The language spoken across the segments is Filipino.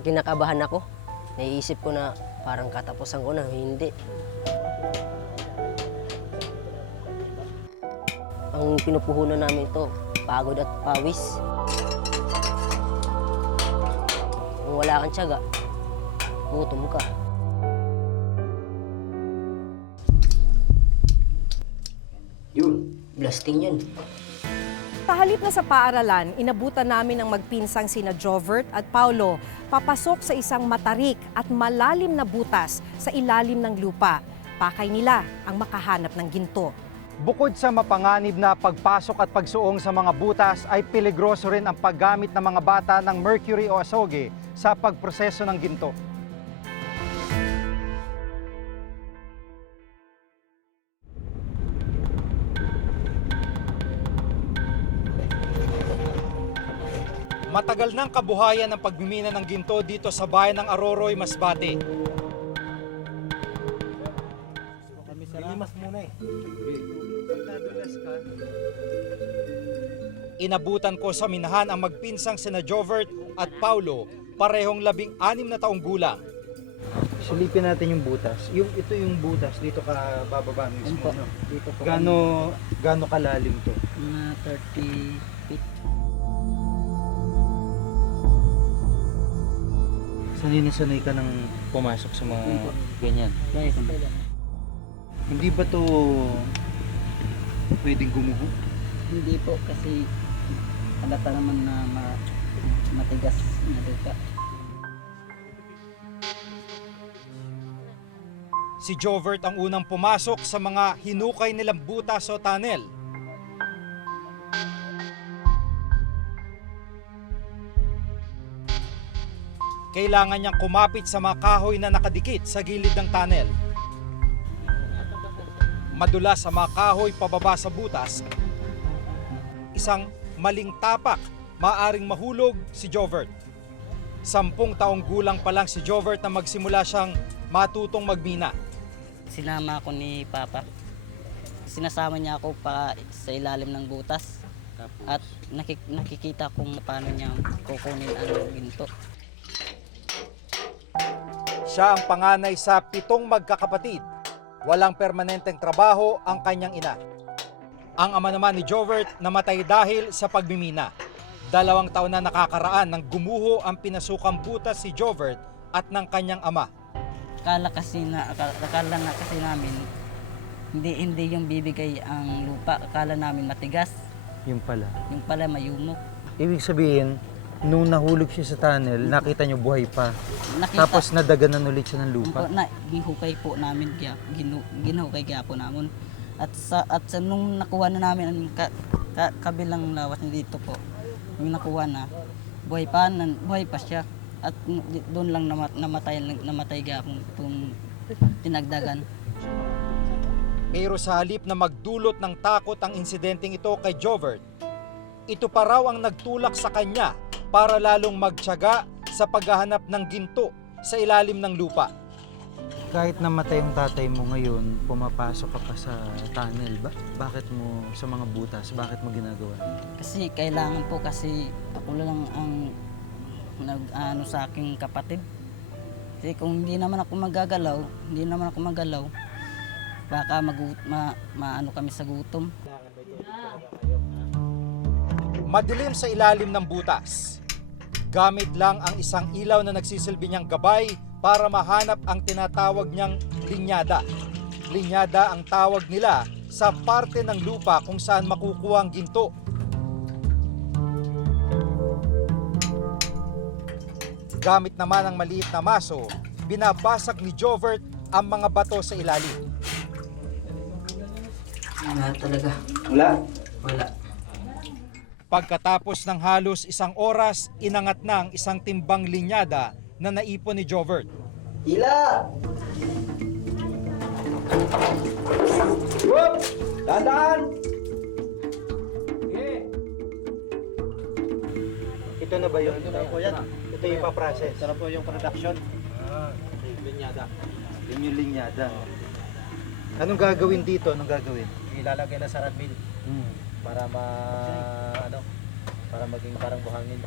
kinakabahan ako. Naiisip ko na parang katapusan ko na, hindi. Ang pinupuhunan namin ito, pagod at pawis. Kung wala kang tiyaga, gutom ka. Yun, blasting yun. Sa halip na sa paaralan, inabutan namin ang magpinsang sina Jovert at Paulo papasok sa isang matarik at malalim na butas sa ilalim ng lupa. Pakay nila ang makahanap ng ginto. Bukod sa mapanganib na pagpasok at pagsuong sa mga butas, ay peligroso rin ang paggamit ng mga bata ng mercury o asoge sa pagproseso ng ginto. Matagal ng kabuhayan ng pagmimina ng ginto dito sa bayan ng Aroroy, Masbate. Inabutan ko sa minahan ang magpinsang sina Jovert at Paulo, parehong 16 na taong gulang. Silipin natin yung butas. Ito yung butas, dito ka bababa mismo. No? Dito po. Gaano kalalim to? Mga 30 feet. Sanay na sanay ka nang pumasok sa mga ganyan. Hindi ba to pwedeng gumuho? Hindi po kasi halata naman na matigas na lupa. Si Jovert ang unang pumasok sa mga hinukay nilang butas o tunnel. Kailangan niyang kumapit sa mga kahoy na nakadikit sa gilid ng tunnel. Madulas sa mga kahoy pababa sa butas, isang maling tapak, maaring mahulog si Jovert. 10 taong gulang pa lang si Jovert na magsimula siyang matutong magmina. Sinama ako ni Papa. Sinasama niya ako pa sa ilalim ng butas. At nakikita kung paano niya kukunin ang ginto. Siya ang panganay sa 7 magkakapatid. Walang permanenteng trabaho ang kanyang ina. Ang ama naman ni Jovert namatay dahil sa pagmimina. 2 taon na nakakaraan nang gumuho ang pinasukang butas si Jovert at ng kanyang ama. Akala na kasi namin hindi yung bibigay ang lupa. Akala namin matigas. Yung pala. Yung pala mayumok. Ibig sabihin, nung nahulog siya sa tunnel, nakita niyo buhay pa. Tapos Nakita, nadaganan ulit siya ng lupa. gihukay po namin, ginukay kaya po namin. At sa nung nakuha na namin ang kabilang lawas dito po, nung nakuha na, buhay pa siya. At doon lang namatay gapon itong tinagdagan. Pero sa halip na magdulot ng takot ang insidenteng ito kay Jovert, ito pa raw ang nagtulak sa kanya para lalong magtiyaga sa paghahanap ng ginto sa ilalim ng lupa. Kahit namatay yung tatay mo ngayon, pumapasok ka pa sa tunnel. Bakit mo sa mga butas? Bakit mo ginagawa? Kasi kailangan po kasi ako lang ang nag-ano sa aking kapatid. Kasi kung hindi naman ako magagalaw, baka maano kami sa gutom. Madilim sa ilalim ng butas. Gamit lang ang isang ilaw na nagsisilbi niyang gabay para mahanap ang tinatawag niyang linyada. Linyada ang tawag nila sa parte ng lupa kung saan makukuha ang ginto. Gamit naman ang maliit na maso, binabasag ni Jovert ang mga bato sa ilalim. Wala talaga. Wala. Pagkatapos ng halos 1 oras, inangat na ang isang timbang linyada na naipon ni Jovert. Hila! Whoop! Dahan-dahan! Ito na ba yun? Ito po yan. Ito yung ipaprocess. Ito na po yung production. Linyada. Yun yung linyada. Anong gagawin dito? Anong gagawin? Ilalagay na sa radmill para para maging parang buhangin.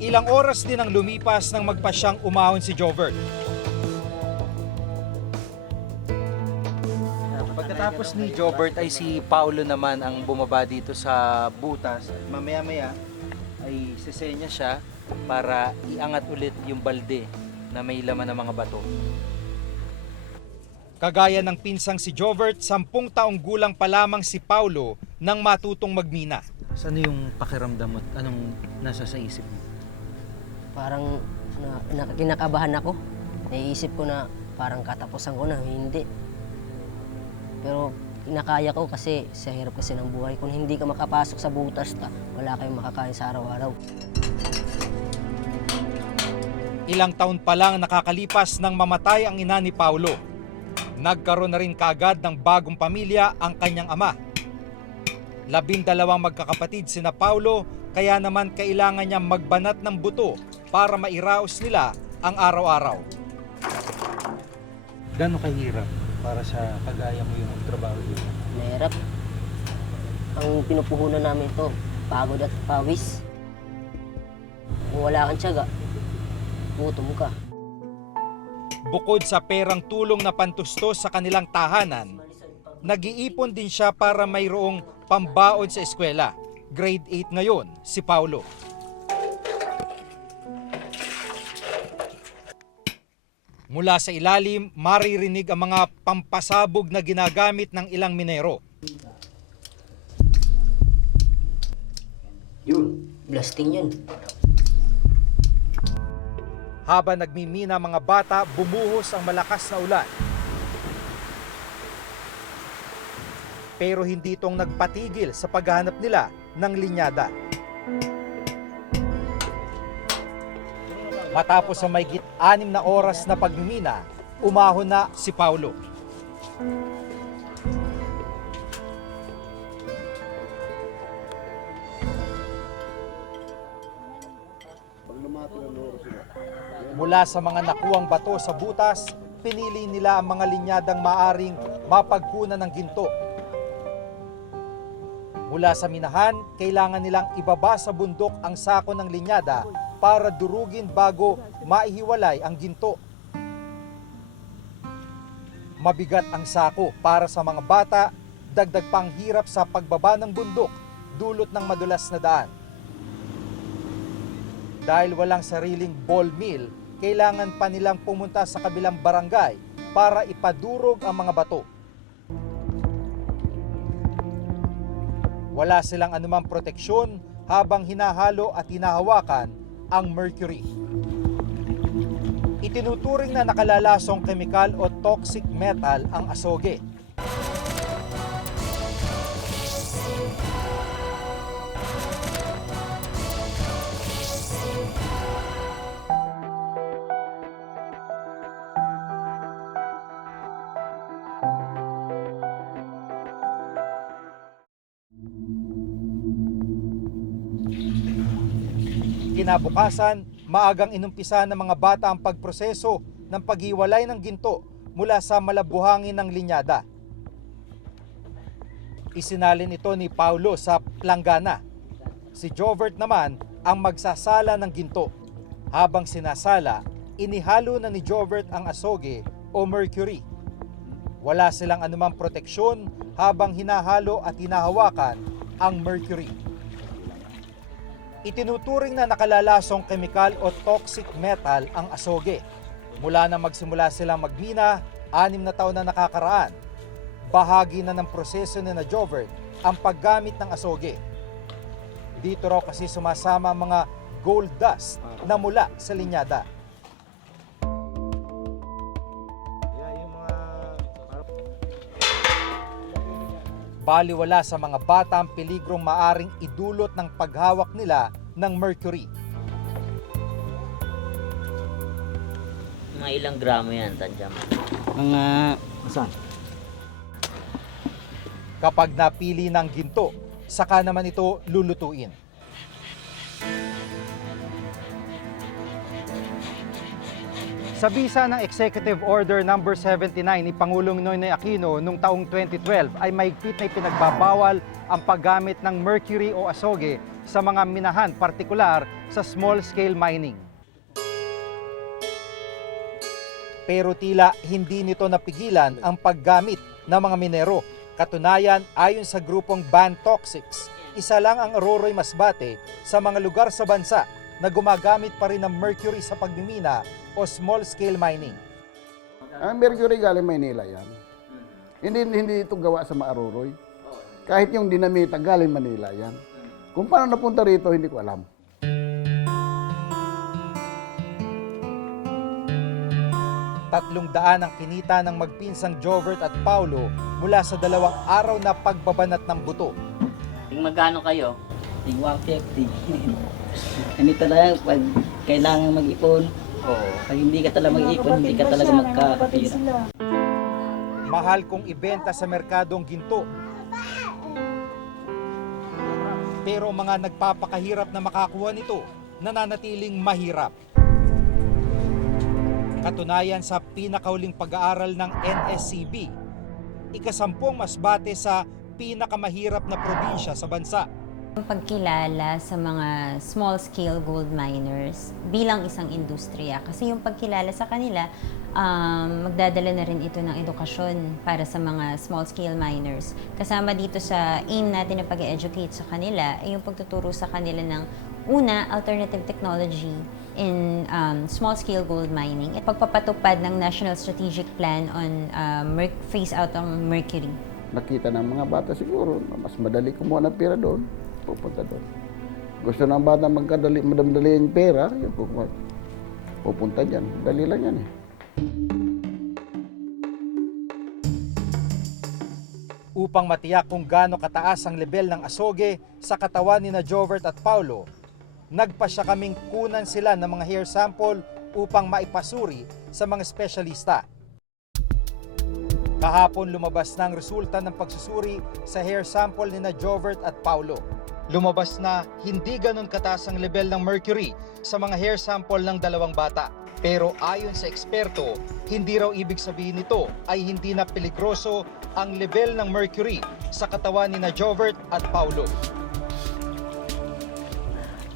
Ilang oras din ang lumipas nang magpasyang umahon si Jovert. Pagkatapos ni Jovert ay si Paulo naman ang bumaba dito sa butas. Mamaya-maya ay sisenya siya para iangat ulit yung balde na may laman ng mga bato. Kagaya ng pinsang si Jovert, 10 taong gulang pa lamang si Paulo nang matutong magmina. Ano yung pakiramdam mo? Anong nasa sa isip mo? Parang kinakabahan ako. Naiisip ko na parang katapusan ko na, hindi. Pero kinakaya ko kasi sa hirap kasi ng buhay. Kung hindi ka makapasok sa butas, wala kayong makakain sa araw-araw. Ilang taon pa lang nakakalipas nang mamatay ang ina ni Paulo. Nagkaroon na rin kaagad ng bagong pamilya ang kanyang ama. 12 magkakapatid sina Paulo, kaya naman kailangan niya magbanat ng buto para mairaos nila ang araw-araw. Gano'ng kahirap para sa kagaya mo yung trabaho dito? Mahirap. Ang pinupuhunan namin ito, pagod at pawis. Kung wala kang tiyaga, gutom ka. Bukod sa perang tulong na pantustos sa kanilang tahanan, nag-iipon din siya para mayroong pambaon sa eskwela. Grade 8 ngayon si Paulo. Mula sa ilalim, maririnig ang mga pampasabog na ginagamit ng ilang minero. Blasting yun. Habang nagmimina mga bata, bumuhos ang malakas na ulan. Pero hindi itong nagpatigil sa paghahanap nila ng linyada. Matapos ang mahigit 6 na oras na pagmimina, umahon na si Paulo. Mula sa mga nakuwang bato sa butas, pinili nila ang mga linyadang maaring mapagkunan ng ginto. Mula sa minahan, kailangan nilang ibaba sa bundok ang sako ng linyada para durugin bago maihiwalay ang ginto. Mabigat ang sako para sa mga bata, dagdag pang hirap sa pagbaba ng bundok dulot ng madulas na daan. Dahil walang sariling ball mill, kailangan pa nilang pumunta sa kabilang barangay para ipadurog ang mga bato. Wala silang anumang proteksyon habang hinahalo at hinahawakan ang mercury. Itinuturing na nakalalasong kemikal o toxic metal ang asoge. Kinabukasan, maagang inumpisa ng mga bata ang pagproseso ng paghiwalay ng ginto mula sa malabuhangin ng linyada. Isinalin ito ni Paulo sa planggana. Si Jovert naman ang magsasala ng ginto. Habang sinasala, inihalo na ni Jovert ang asoge o mercury. Wala silang anumang proteksyon habang hinahalo at hinahawakan ang mercury. Itinuturing na nakalalasong kemikal o toxic metal ang asoge. Mula na magsimula silang magmina, 6 na taon na nakakaraan. Bahagi na ng proseso ni na Jovert ang paggamit ng asoge. Dito raw kasi sumasama ang mga gold dust na mula sa linyada. Baliwala sa mga bata ang peligrong maaring idulot ng paghawak nila ng mercury. Mga ilang gramo yan, tansya mo? Mga Kapag napili ng ginto, saka naman ito lulutuin. Sa bisa ng Executive Order No. 79 ni Pangulong Noynoy Aquino noong taong 2012 ay mahigpit na ipinagbabawal ang paggamit ng mercury o asoge sa mga minahan, partikular sa small-scale mining. Pero tila hindi nito napigilan ang paggamit ng mga minero. Katunayan, ayon sa grupong Ban Toxics, isa lang ang Aroroy Masbate sa mga lugar sa bansa na gumagamit pa rin ng mercury sa pagmimina o small-scale mining. Ang mercury galing Maynila yan. Hindi ito gawa sa Maaroroy. Kahit yung dinamita galing Manila yan. Kung paano napunta rito, hindi ko alam. $300 ang kinita ng magpinsang Jovert at Paulo mula sa 2 araw na pagbabanat ng buto. Ting magkano kayo? Tig 150. Ganito lang, pag kailangan mag-ipon, pag hindi ka talaga mag-ipon, hindi ka talaga magkakapira. Mahal kong ibenta sa merkadong ginto. Pero mga nagpapakahirap na makakuha nito, nananatiling mahirap. Katunayan sa pinakauling pag-aaral ng NSCB, ika-10 Masbate sa pinakamahirap na probinsya sa bansa. Ang pagkilala sa mga small-scale gold miners bilang isang industriya. Kasi yung pagkilala sa kanila, magdadala na rin ito ng edukasyon para sa mga small-scale miners. Kasama dito sa aim natin na pag-educate sa kanila ay yung pagtuturo sa kanila ng una, alternative technology in small-scale gold mining at pagpapatupad ng National Strategic Plan on phase out ng mercury. Nakita ng mga bata siguro, mas madali kumuha ng pera doon, pupunta doon. Gusto ng bata madamdali yung pera, yun, pupunta dyan. Dali lang yan eh. Upang matiyak kung gaano kataas ang level ng asoge sa katawan ni na Jovert at Paulo, nagpasya kaming kunan sila ng mga hair sample upang maipasuri sa mga espesyalista. Kahapon lumabas na ang resulta ng pagsusuri sa hair sample ni na Jovert at Paulo. Lumabas na hindi ganun kataas ang level ng mercury sa mga hair sample ng 2 bata. Pero ayon sa eksperto, hindi raw ibig sabihin nito ay hindi na peligroso ang level ng mercury sa katawan ni na Jovert at Paulo.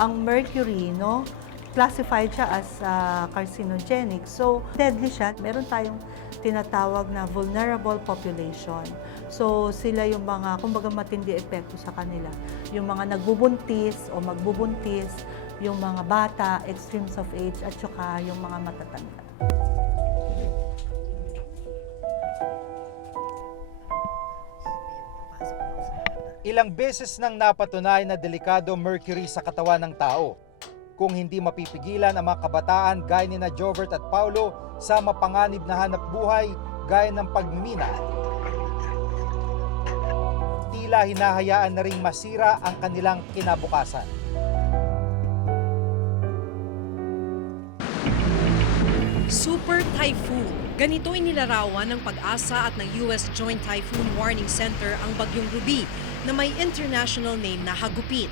Ang mercury, no, classified siya as carcinogenic. So, deadly siya. Meron tayong tinatawag na vulnerable population. So, sila yung mga, kumbaga matindi epekto sa kanila. Yung mga nagbubuntis o magbubuntis, yung mga bata, extremes of age, at saka yung mga matatanda. Ilang beses nang napatunay na delikado mercury sa katawan ng tao. Kung hindi mapipigilan ang mga kabataan gaya ni na Jovert at Paulo sa mapanganib na hanap buhay gaya ng pagmimina, tila hinahayaan na ring masira ang kanilang kinabukasan. Super Typhoon. Ganito inilarawan ng Pag-asa at ng US Joint Typhoon Warning Center ang Bagyong Ruby na may international name na Hagupit.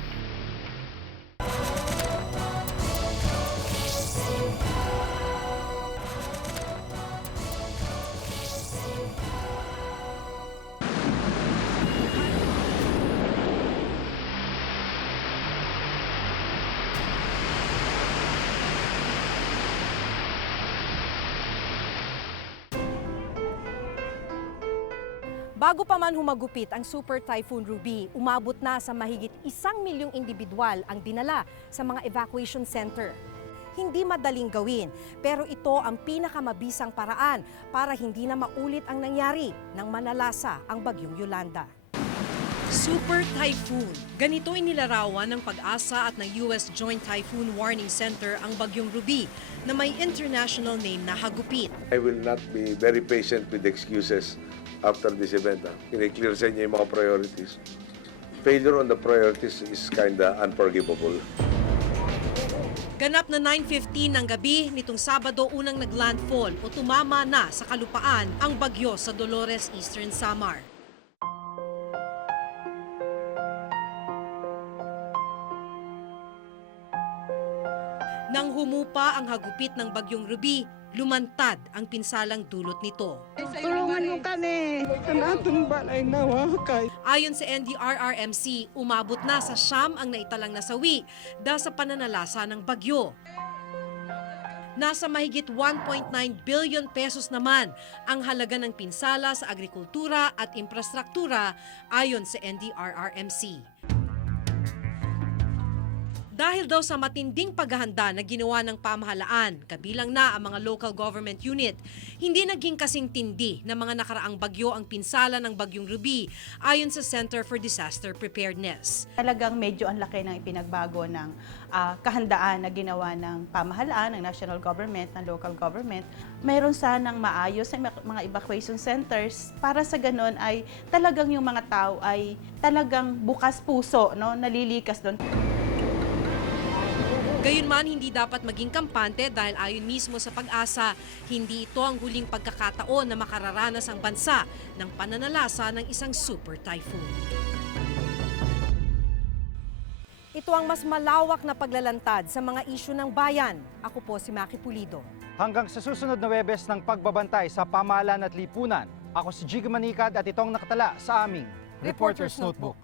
Bago pa man humagupit ang Super Typhoon Ruby, umabot na sa mahigit 1 milyong individual ang dinala sa mga evacuation center. Hindi madaling gawin, pero ito ang pinakamabisang paraan para hindi na maulit ang nangyari nang manalasa ang Bagyong Yolanda. Super Typhoon. Ganito inilarawan ng Pag-asa at ng US Joint Typhoon Warning Center ang Bagyong Ruby na may international name na Hagupit. I will not be very patient with excuses after this event. Kine-clear sa inyo yung mga priorities. Failure on the priorities is kinda unforgivable. Ganap na 9:15 ng gabi nitong Sabado unang naglandfall o tumama na sa kalupaan ang bagyo sa Dolores, Eastern Samar. Nang humupa ang hagupit ng Bagyong Ruby, lumantad ang pinsalang dulot nito. Tulungan mo kami. Kanatong balay nawakay. Ayon sa NDRRMC, umabot na sa 9 ang naitalang nasawi dahil sa pananalasa ng bagyo. Nasa mahigit 1.9 billion pesos naman ang halaga ng pinsala sa agrikultura at infrastruktura ayon sa NDRRMC. Dahil daw sa matinding paghahanda na ginawa ng pamahalaan, kabilang na ang mga local government unit, hindi naging kasing tindi ng mga nakaraang bagyo ang pinsala ng Bagyong Ruby ayon sa Center for Disaster Preparedness. Talagang medyo ang laki ng ipinagbago ng kahandaan na ginawa ng pamahalaan, ng national government, ng local government. Mayroon sanang maayos ang mga evacuation centers para sa ganon ay talagang yung mga tao ay talagang bukas puso, no, nalilikas doon. Gayunman, hindi dapat maging kampante dahil ayon mismo sa Pag-asa, hindi ito ang huling pagkakataon na makararanas ang bansa ng pananalasa ng isang super typhoon. Ito ang mas malawak na paglalantad sa mga isyu ng bayan. Ako po si Maki Pulido. Hanggang sa susunod na Webes ng pagbabantay sa pamahalaan at lipunan, ako si Jig Manikad at itong nakatala sa aming Reporter's Notebook.